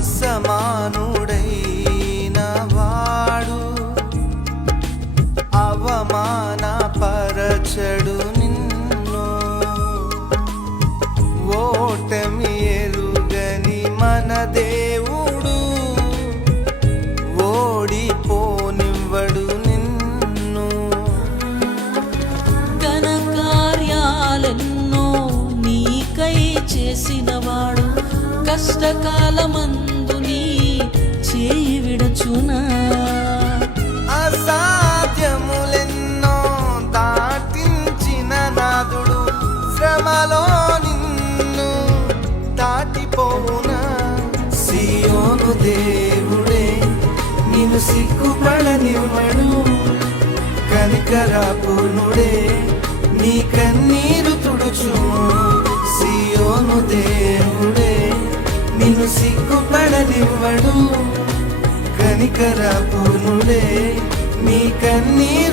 అసమానుడైన వాడు అవమానపరచడు నిన్ను. ఓటమి ఎరుగని మన దేవుడు ఓడిపోనివ్వడు నిన్ను. ఘన కార్యాలెన్నో నీకై చేసినవాడు కష్టకాలమందు నీ చేయి విడచునా. అసాధ్యములెన్నో దాటించిన నాదుడు శ్రమలో నిన్ను దాటిపోవునా. సియోను దేవుడే నిన్ను సిగ్గుపడనివ్వడు, కనికరపూర్ణుడే నీ కన్నీరు తుడుచును. సియోను దేవుడే నిన్ను సిగ్గుపడనివ్వడు, కనికరపూర్ణుడే నీ కన్నీరు